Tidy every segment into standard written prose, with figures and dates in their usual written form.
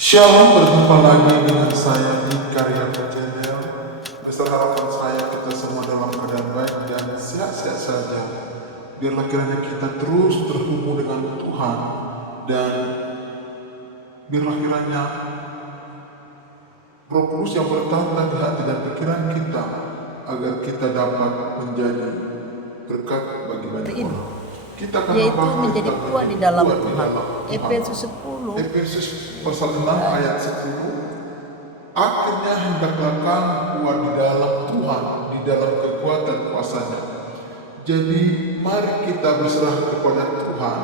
Shalom, berjumpa lagi dengan saya di Karya Channel. Besar harapan saya kita semua dalam keadaan baik dan sehat-sehat saja. Biarlah kiranya kita terus terhubung dengan Tuhan, dan biarlah kiranya Roh Kudus yang bertata di hati dan pikiran kita, agar kita dapat menjadi berkat bagi banyak ini, orang. Kita akan yaitu membahas menjadi tentang kuat di dalam kuat di Tuhan. dalam Tuhan. Efesus 10 Efesus pasal 6 ayat 10. Akhirnya hendaklah kamu kuat di dalam Tuhan, di dalam kekuatan kuasa-Nya. Jadi mari kita berserah kepada Tuhan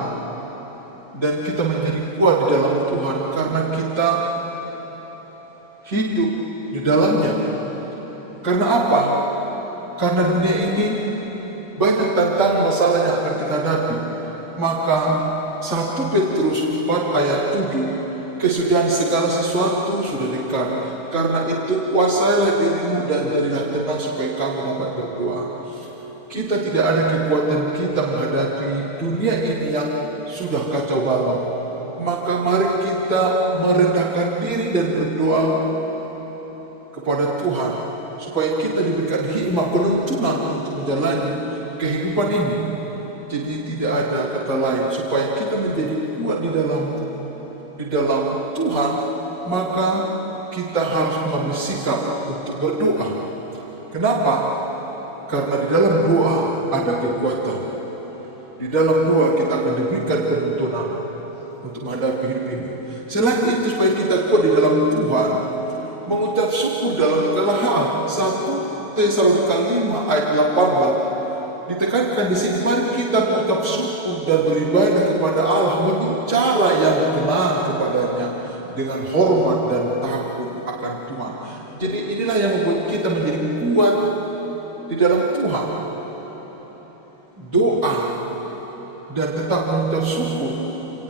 dan kita menjadi kuat di dalam Tuhan, karena kita hidup di dalamnya. Karena apa? Karena dunia ini banyak tantangan masalah yang akan kita hadapi. Maka 1 Petrus 4 ayat 7, kesudahan segala sesuatu sudah dekat. Karena itu kuasailah dirimu dan jadilah tenang supaya kamu dapat berdoa. Kita tidak ada kekuatan kita menghadapi dunia ini yang sudah kacau balau. Maka mari kita merendahkan diri dan berdoa kepada Tuhan, supaya kita diberikan hikmah penuntunan untuk menjalani kehidupan ini. Jadi tidak ada kata lain, supaya kita menjadi kuat di dalam Tuhan, maka kita harus mengambil sikap untuk berdoa. Kenapa? Karena di dalam doa ada kekuatan. Di dalam doa kita akan diberikan penuntunan untuk menghadapi hidup ini. Selain itu, supaya kita kuat di dalam Tuhan, mengucap syukur dalam segala hal. 1 Tesalonika 5 ayat 18 ditekankan di sini, mari kita mengucap syukur dan beribadah kepada Allah menurut cara yang dikenal kepadanya, dengan hormat dan takut akan Tuhan. Jadi inilah yang membuat kita menjadi kuat di dalam Tuhan. Doa dan tetap mengucap syukur,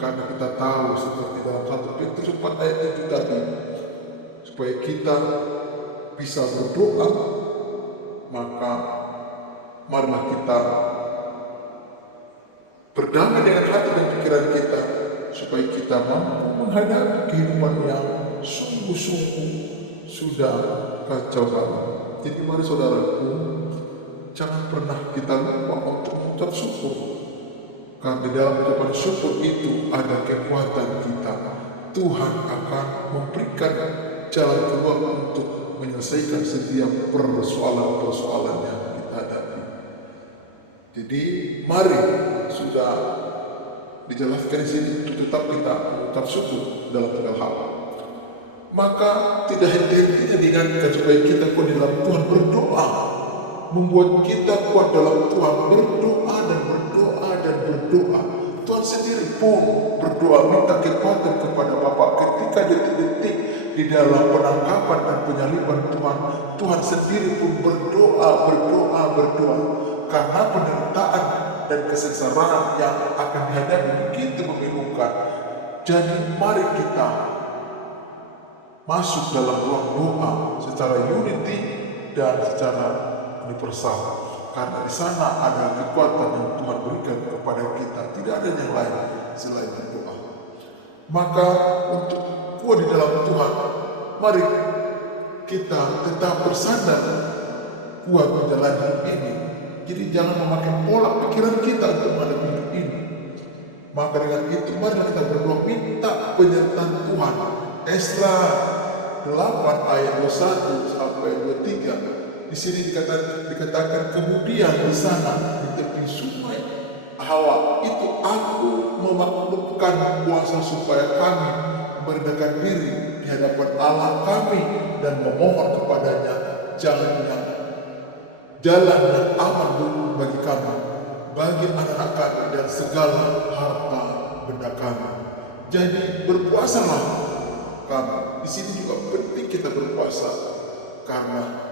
karena kita tahu seperti dalam 1 Petrus 4 ayat 7 tadi, supaya kita bisa berdoa, maka marilah kita berdamai dengan hati dan pikiran kita, supaya kita mampu menghadapi kehidupan yang sungguh-sungguh sudah kacau balau. Jadi mari saudaraku, jangan pernah kita lupa untuk mengucap syukur, karena di dalam ucapan syukur itu ada kekuatan kita. Tuhan akan memberikan jalan keluar untuk menyelesaikan setiap persoalan-persoalan yang kita hadapi. Jadi mari, sudah dijelaskan di sini, tetap kita mengucap syukur dalam segala hal. Maka tidak henti-hentinya diingatkan supaya kita kuat dalam Tuhan, berdoa, membuat kita kuat dalam Tuhan, berdoa dan berdoa dan berdoa. Tuhan sendiri pun berdoa, minta kekuatan kepada Bapa ketika detik-detik di dalam penangkapan dan penyaliban Tuhan. Tuhan sendiri pun berdoa, karena penderitaan dan kesengsaraan yang akan dihadapi begitu memilukan. Jadi mari kita masuk dalam ruang doa secara unity dan secara universal, karena di sana ada kekuatan yang Tuhan berikan kepada kita. Tidak ada yang lain selain doa. Maka untuk kuat di dalam Tuhan, mari kita tetap bersandar kuat menjalani hidup ini. Jadi jangan memakai pola pikiran kita untuk menghadapi hidup ini. Maka dengan itu mari kita berdoa, minta penyertaan Tuhan. Esra 8 ayat 21 sampai 23. Di sini dikatakan kemudian di sana di tepi sungai Hawa itu aku memaklumkan kuasa supaya kami merendahkan diri di hadapan Allah kami dan memohon kepadanya jalan yang aman bagi kami, bagi anak-anak kami dan segala harta benda kami. Jadi berpuasalah kami. Di sini juga penting kita berpuasa, karena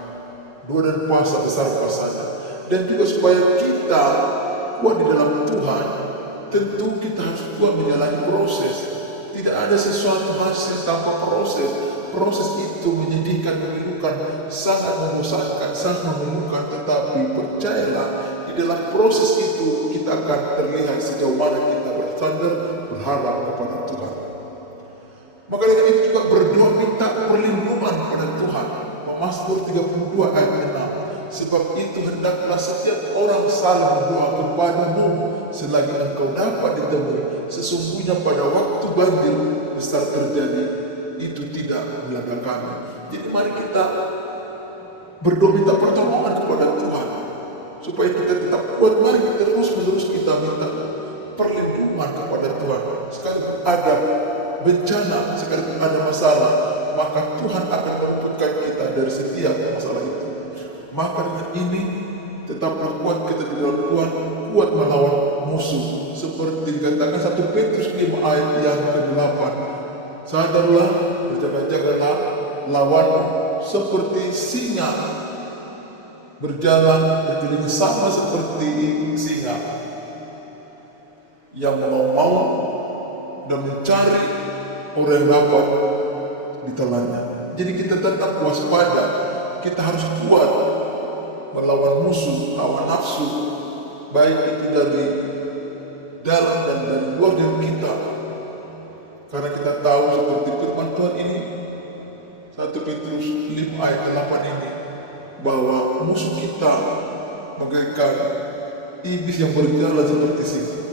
doa dan puasa besar puasanya. Dan juga supaya kita kuat di dalam Tuhan, tentu kita harus kuat menjalani proses. Tidak ada sesuatu hasil tanpa proses. Proses itu menyedihkan, memilukan, sangat membosankan, sangat memilukan. Tetapi percayalah, di dalam proses itu kita akan terlihat sejauh mana kita bersandar berharap kepada Tuhan. Maka dengan itu juga berdoa minta perlindungan pada Tuhan. Mazmur 32 ayat 6. Sebab itu hendaklah setiap orang saling berdoa kepadamu selagi engkau dapat ditemui. Sesungguhnya pada waktu banjir besar terjadi, itu tidak melanda kami. Jadi mari kita berdoa minta pertolongan kepada Tuhan supaya kita tetap kuat. Mari kita terus-menerus kita minta perlindungan kepada Tuhan. Sekalipun ada bencana, sekalipun ada masalah, maka Tuhan akan meluputkan kita dari setiap masalah itu. Maka dengan ini tetaplah kuat kita di dalam Tuhan, kuat melawan musuh. Seperti dikatakan 1 Petrus 5 ayat yang ke-8. Sadarlah, berjaga-jagalah, lawan seperti singa, berjalan berkeliling sama seperti singa yang mau dan mencari orang yang dapat ditelannya. Jadi kita tetap waspada, kita harus kuat melawan musuh, hawa nafsu, baik itu dari dalam dan dari luar diri kita. Karena kita tahu seperti firman Tuhan ini, 1 Petrus 5 ayat 8 ini, bahwa musuh kita bagaikan iblis yang berjalan seperti singa.